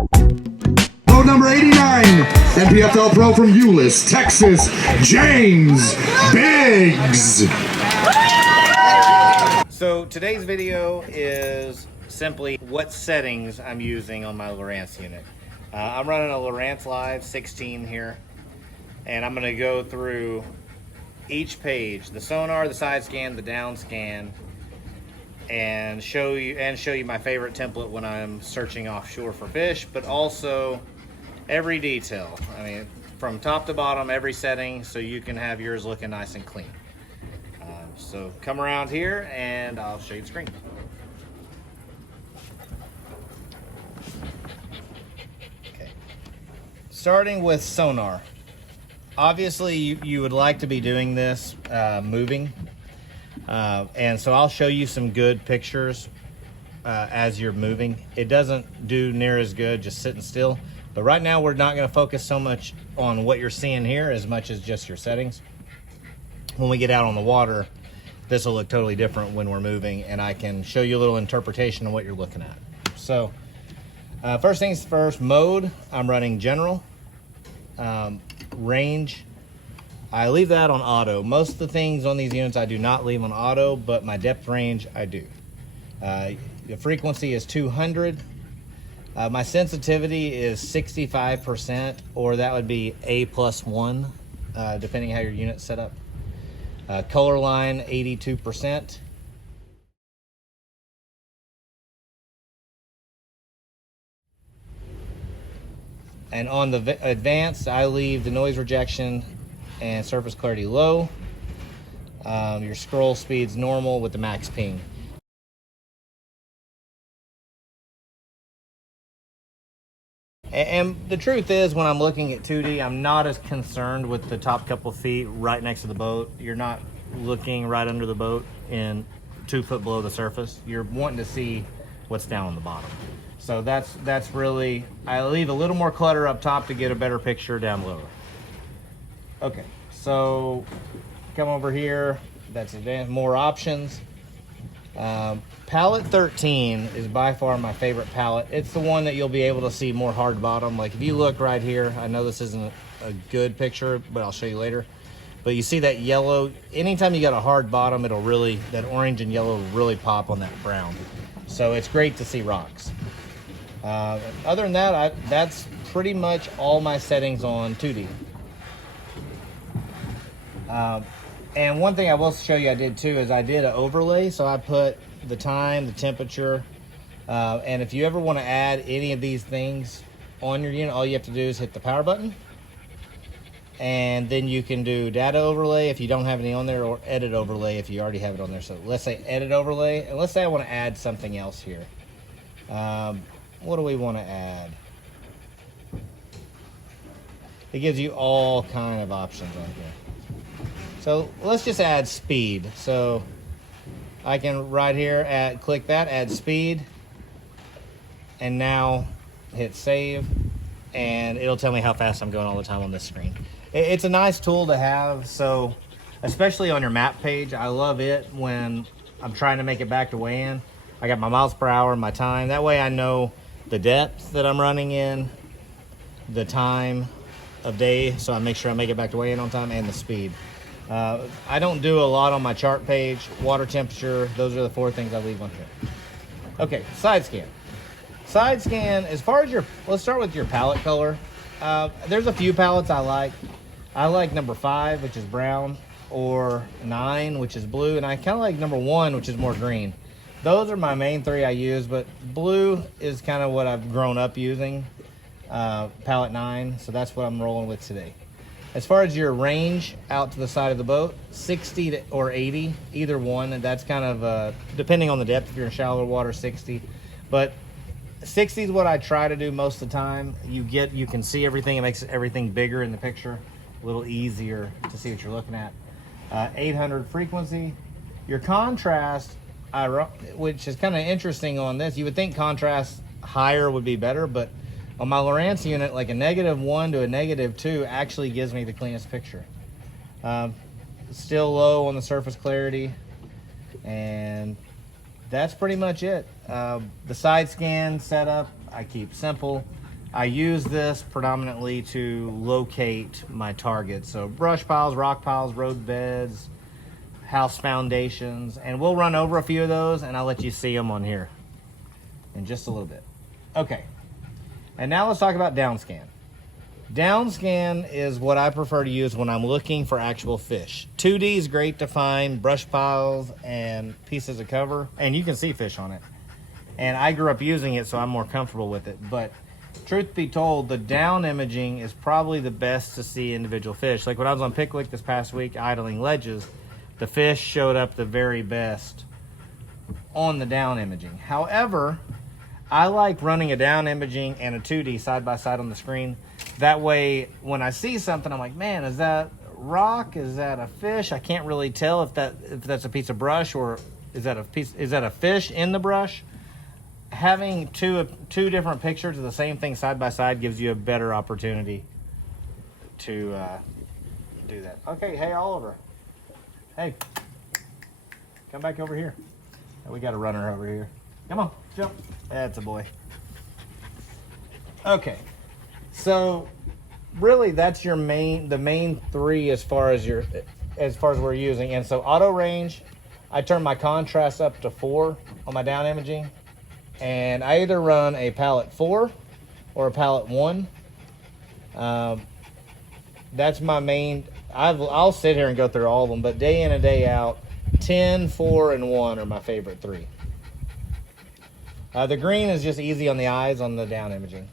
Load number 89, NPFL Pro from Euless, Texas, James Biggs. So today's video is simply what settings I'm using on my Lowrance unit. I'm running a Lowrance Live 16 here, and I'm going to go through each page, the sonar, the side scan, the down scan, and show you my favorite template when I'm searching offshore for fish, but also every detail. I mean, from top to bottom, every setting, so you can have yours looking nice and clean. So come around here and I'll show you the screen. Okay. Starting with sonar. Obviously, you would like to be doing this moving. And so I'll show you some good pictures as you're moving. It doesn't do near as good just sitting still. But right now, we're not going to focus so much on what you're seeing here as much as just your settings. When we get out on the water, this will look totally different when we're moving, and I can show you a little interpretation of what you're looking at. So first things first, mode, I'm running general. Range, I leave that on auto. Most of the things on these units I do not leave on auto, but my depth range I do. The frequency is 200. My sensitivity is 65%, or that would be A+1, depending how your unit's set up. Color line, 82%. And on the advanced, I leave the noise rejection and surface clarity low. Your scroll speed's normal with the max ping. And the truth is, when I'm looking at 2D, I'm not as concerned with the top couple feet right next to the boat. You're not looking right under the boat in 2 foot below the surface. You're wanting to see what's down on the bottom. So that's really, I leave a little more clutter up top to get a better picture down lower. Okay, so come over here. That's advanced, more options. Palette 13 is by far my favorite palette. It's the one that you'll be able to see more hard bottom. Like if you look right here, I know this isn't a good picture, but I'll show you later. But you see that yellow, anytime you got a hard bottom, it'll really, that orange and yellow will really pop on that brown. So it's great to see rocks. Other than that, that's pretty much all my settings on 2D. And one thing I will show you I did too is I did an overlay. So I put the time, the temperature, and if you ever want to add any of these things on your unit, all you have to do is hit the power button, and then you can do data overlay if you don't have any on there, or edit overlay if you already have it on there. So let's say edit overlay, and let's say I want to add something else here. What do we want to add? It gives you all kind of options on here. So let's just add speed. So I can right here click that, add speed, and now hit save, and it'll tell me how fast I'm going all the time on this screen. It's a nice tool to have, so especially on your map page. I love it when I'm trying to make it back to weigh in. I got my miles per hour, my time. That way I know the depth that I'm running in, the time of day, so I make sure I make it back to weigh in on time, and the speed. I don't do a lot on my chart page. Water temperature, those are the 4 things I leave on here. Okay, side scan. Side scan, as far as let's start with your palette color. There's a few palettes I like. I like number 5, which is brown, or 9, which is blue, and I kind of like number 1, which is more green. Those are my main 3 I use, but blue is kind of what I've grown up using, palette 9, so that's what I'm rolling with today. As far as your range out to the side of the boat, 60 or 80, either one, and that's kind of, depending on the depth, if you're in shallow water, 60. But 60 is what I try to do most of the time. You can see everything, it makes everything bigger in the picture, a little easier to see what you're looking at. 800 frequency. Your contrast, which is kind of interesting on this, you would think contrast higher would be better, but on my Lowrance unit, like a -1 to a -2 actually gives me the cleanest picture. Still low on the surface clarity, and that's pretty much it. The side scan setup, I keep simple. I use this predominantly to locate my targets. So brush piles, rock piles, road beds, house foundations, and we'll run over a few of those and I'll let you see them on here in just a little bit. Okay, and now let's talk about downscan. Downscan is what I prefer to use when I'm looking for actual fish. 2D is great to find brush piles and pieces of cover, and you can see fish on it. And I grew up using it, so I'm more comfortable with it. But truth be told, the down imaging is probably the best to see individual fish. Like when I was on Pickwick this past week idling ledges, the fish showed up the very best on the down imaging. However, I like running a down imaging and a 2D side by side on the screen. That way, when I see something, I'm like, man, is that rock? Is that a fish? I can't really tell if that's a piece of brush or is that a fish in the brush. Having two different pictures of the same thing side by side gives you a better opportunity to do that. Okay, hey Oliver, hey, come back over here. We got a runner over here. Come on, jump. That's a boy. Okay, so really that's the main three as far as we're using. And so auto range, I turn my contrast up to 4 on my down imaging, and I either run a palette 4 or a palette 1. That's my main. I'll sit here and go through all of them, but day in and day out, 10, 4, and 1 are my favorite 3. The green is just easy on the eyes on the down imaging.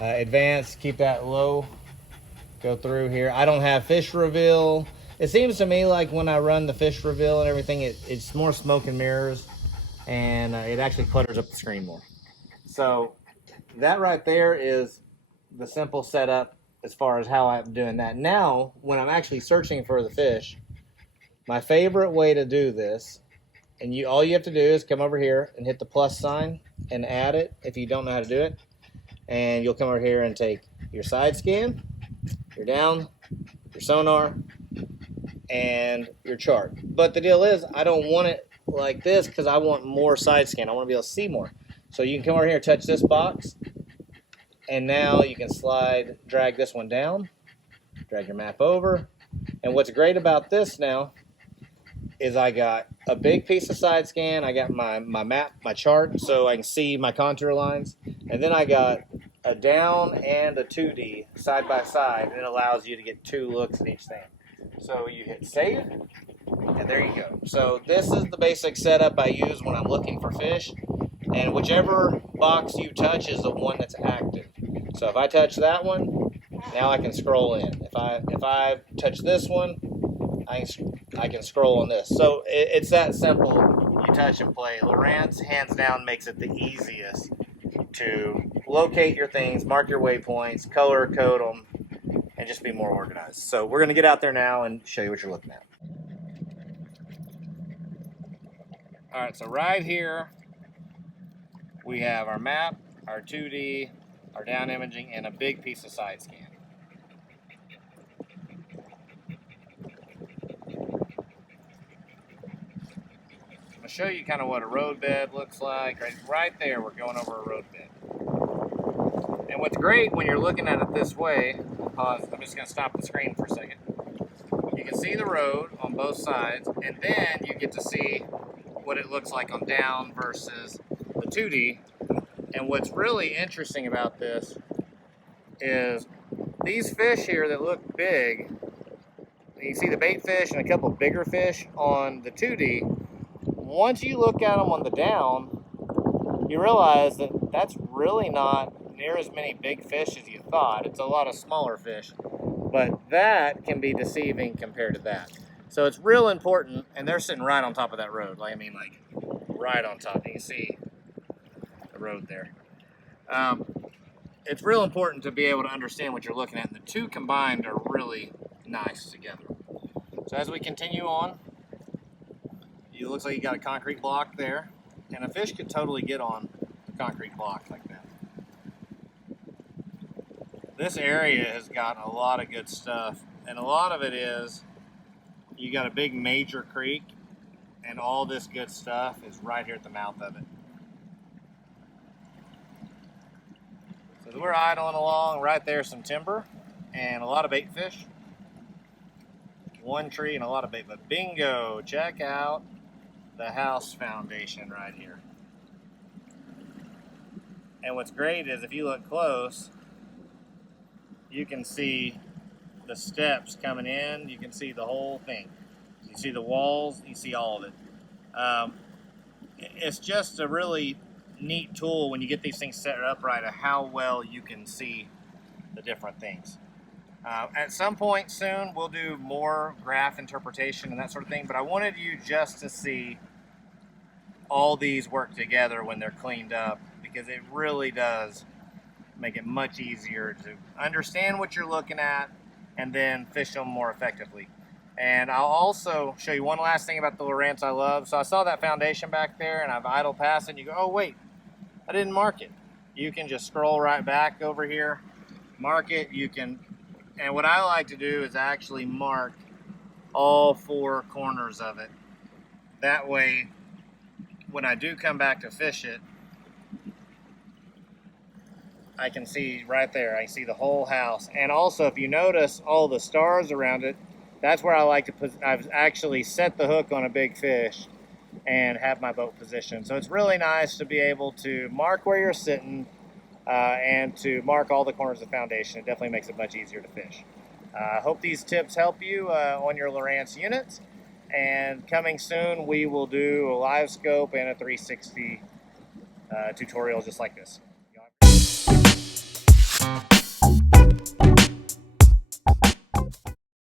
Advanced, keep that low. Go through here. I don't have fish reveal. It seems to me like when I run the fish reveal and everything, it's more smoke and mirrors, and it actually clutters up the screen more. So that right there is the simple setup as far as how I'm doing that. Now, when I'm actually searching for the fish, my favorite way to do this, and all you have to do is come over here and hit the plus sign and add it if you don't know how to do it. And you'll come over here and take your side scan, your down, your sonar, and your chart. But the deal is, I don't want it like this because I want more side scan. I want to be able to see more. So you can come over here and touch this box, and now you can drag this one down, drag your map over. And what's great about this now is I got a big piece of side scan. I got my map, my chart, so I can see my contour lines. And then I got a down and a 2D side by side, and it allows you to get 2 looks at each thing. So you hit save, and there you go. So this is the basic setup I use when I'm looking for fish. And whichever box you touch is the one that's active. So if I touch that one, now I can scroll in. If I touch this one, I can scroll on this. So it's that simple. You touch and play. Lowrance, hands down, makes it the easiest to locate your things, mark your waypoints, color code them, and just be more organized. So we're going to get out there now and show you what you're looking at. All right, so right here, we have our map, our 2D, our down imaging, and a big piece of side scan. I'll show you kind of what a road bed looks like. Right there, we're going over a road bed. And what's great when you're looking at it this way, pause, I'm just going to stop the screen for a second. You can see the road on both sides, and then you get to see what it looks like on down versus the 2D. And what's really interesting about this is these fish here that look big, you see the bait fish and a couple bigger fish on the 2D. Once you look at them on the down, you realize that that's really not near as many big fish as you thought. It's a lot of smaller fish, but that can be deceiving compared to that. So it's real important, and they're sitting right on top of that road. Like right on top. You can see the road there. It's real important to be able to understand what you're looking at, and the two combined are really nice together. So as we continue on, it looks like you got a concrete block there, and a fish could totally get on a concrete block like that. This area has got a lot of good stuff, and a lot of it is you got a big major creek, and all this good stuff is right here at the mouth of it. So So we're idling along. Right there, some timber and a lot of bait fish. One tree and a lot of bait. But bingo, check out the house foundation right here. And what's great is if you look close, you can see the steps coming in. You can see the whole thing. You see the walls. You see all of it. It's just a really neat tool when you get these things set up right, of how well you can see the different things. At some point soon, we'll do more graph interpretation and that sort of thing, but I wanted you just to see all these work together when they're cleaned up, because it really does make it much easier to understand what you're looking at and then fish them more effectively. And I'll also show you one last thing about the Lowrance I love. So I saw that foundation back there and I've idle past it and you go, oh wait, I didn't mark it. You can just scroll right back over here, mark it. You can, and what I like to do is actually mark all four corners of it. That way, when I do come back to fish it, I can see right there, I see the whole house. And also, if you notice all the stars around it, that's where I like to put, I've actually set the hook on a big fish and have my boat positioned. So it's really nice to be able to mark where you're sitting and to mark all the corners of the foundation. It definitely makes it much easier to fish. I hope these tips help you on your Lowrance units. And coming soon, we will do a live scope and a 360 tutorial just like this.